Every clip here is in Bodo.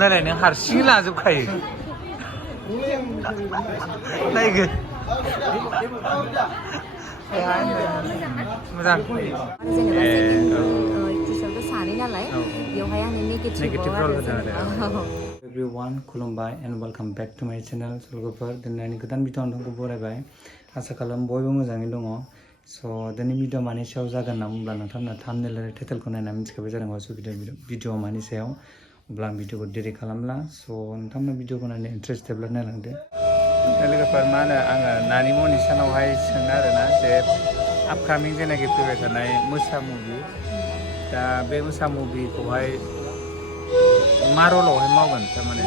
नालाय नों हारसिं लाजोबखायो नायगो मोजां जेनेबा सेकेन्ड सानै नालाय बेवहाय आङो नेगेटिभ रल होदों आरो एभ्रिवान खुलुमबाय एन्ड वेलकाम बेक टु माय चेनेल लोगोफोर दिनैनि गोदान भिडिअ नोंथांखौ बरायबाय आसा खालाम बयबो मोजाङै दङ स' दिनै भिडिअ मानि सायाव जागोन होनना बुंब्ला नोंथांमोना थाम्बनेल आरो टाइटेलखौ नायना मिथिखाबाय जानांगौ स' भिडिअ मानि सायाव अब्ला आं भिडिअखौ डिरेक्ट खालामला स' नोंथांमोना भिडिअखौ नायनो इन्ट्रेस्टेडब्ला नायलांदो लोगोफोर मा होनो आङो नानि मनिसानावहाय सोङो आरोना जे आपकामिं जेनाखि फैबाय थानाय मोसा मुभि दा बे मोसा मुभिखौहाय मा रलावहाय मावगोन थारमाने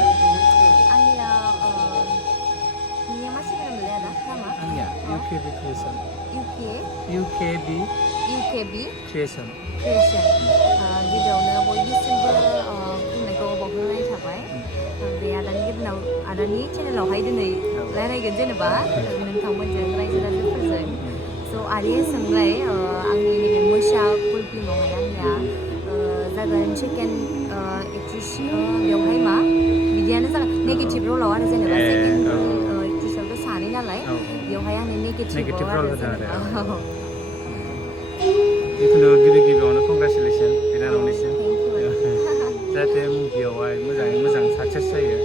आंनिया मा सिनेमा मोनलाय आदा नामा आंनिया इउकेबि क्रिएसन इउकेबि क्रिएसन गिबियावनो बयनिसिमबो खुलुमनायखौ बावहरनाय थाबाय बे आदानि चेनेलावहाय दिनै रायज्लायगोन जेनेबा नोंथांमोनजों रायजो राजाफोरजों स' आदाया सोंलाय आंनि नैबे मोसा फुल फिल्मावहाय आंनिया जागोन सेकेन्ड एक्ट्रिस बेवहाय मा बिदियानो जागोन नेगेटिभ रलाव आरो जेनेबा सेकेन्ड एक्ट्रिसआवथ' सानै नालाय बेवहाय आङो नेगेटिभ रल होदों आरो जिखुनु गिबि गिबियावनो कंग्रेचुलेसन बिनानावनिसिम जाहाथे मुभियावहाय मोजाङै मोजां साक्सेस जायो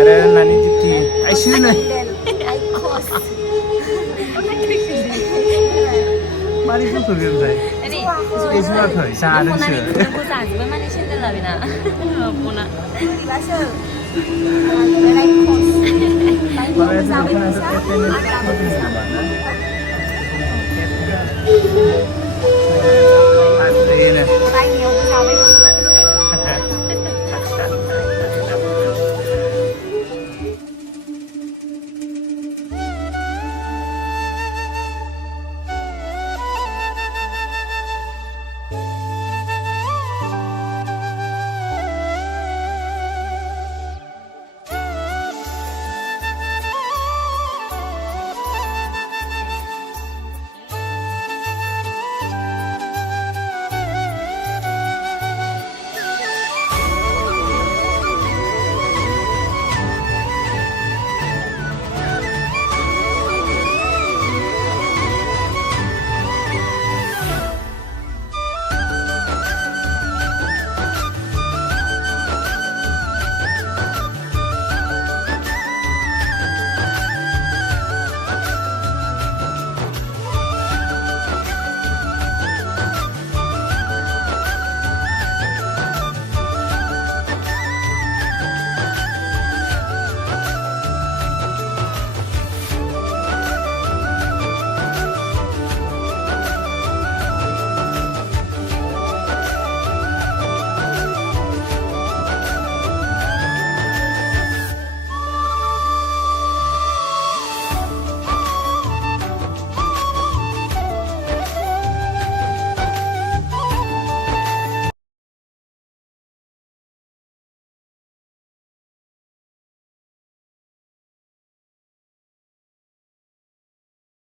आरो नानि डिउटि आइसिनो मारै बुंखो बे ओमफ्राय बुङाखै जादोंसो जाजोब्बाय माने सेन्देला बेना बना